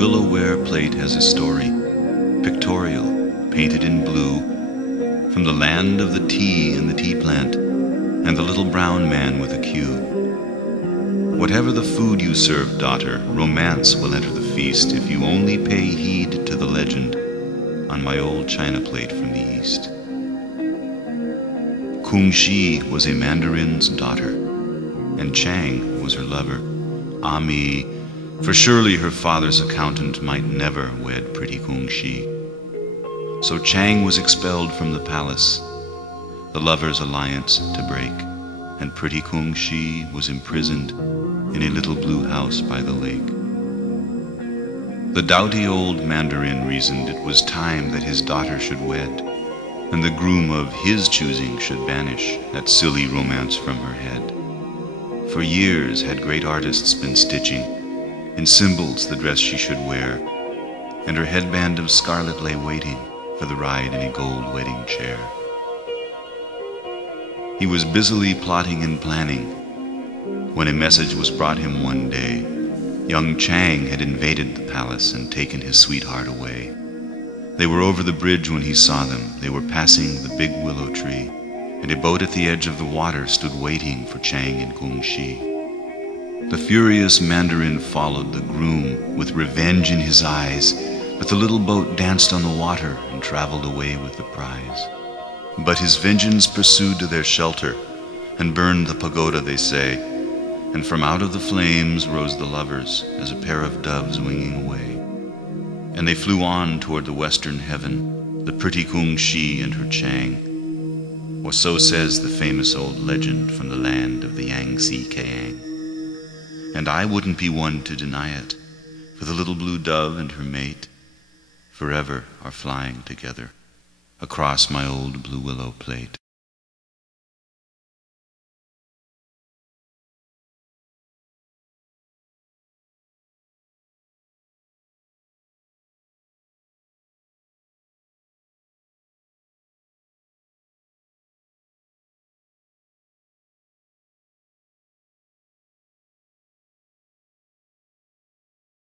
willow ware plate has a story, pictorial, painted in blue, from the land of the tea and the tea plant, and the little brown man with a queue. Whatever the food you serve, daughter, romance will enter the feast if you only pay heed to the legend on my old china plate from the east. Kung Shi was a mandarin's daughter, and Chang was her lover. Ah me, for surely her father's accountant might never wed pretty Kung Shi. So Chang was expelled from the palace, the lovers' alliance to break, and pretty Kung Shi was imprisoned in a little blue house by the lake. The doughty old mandarin reasoned it was time that his daughter should wed, and the groom of his choosing should banish that silly romance from her head. For years had great artists been stitching in symbols the dress she should wear, and her headband of scarlet lay waiting for the ride in a gold wedding chair. He was busily plotting and planning when a message was brought him one day. Young Chang had invaded the palace and taken his sweetheart away. They were over the bridge when he saw them. They were passing the big willow tree, and a boat at the edge of the water stood waiting for Chang and Kung Shi. The furious mandarin followed the groom with revenge in his eyes, but the little boat danced on the water and traveled away with the prize. But his vengeance pursued to their shelter and burned the pagoda, they say, and from out of the flames rose the lovers as a pair of doves winging away. And they flew on toward the western heaven, the pretty Kung Shi and her Chang, or so says the famous old legend from the land of the Yangtze Kiang. And I wouldn't be one to deny it, for the little blue dove and her mate forever are flying together across my old blue willow plate.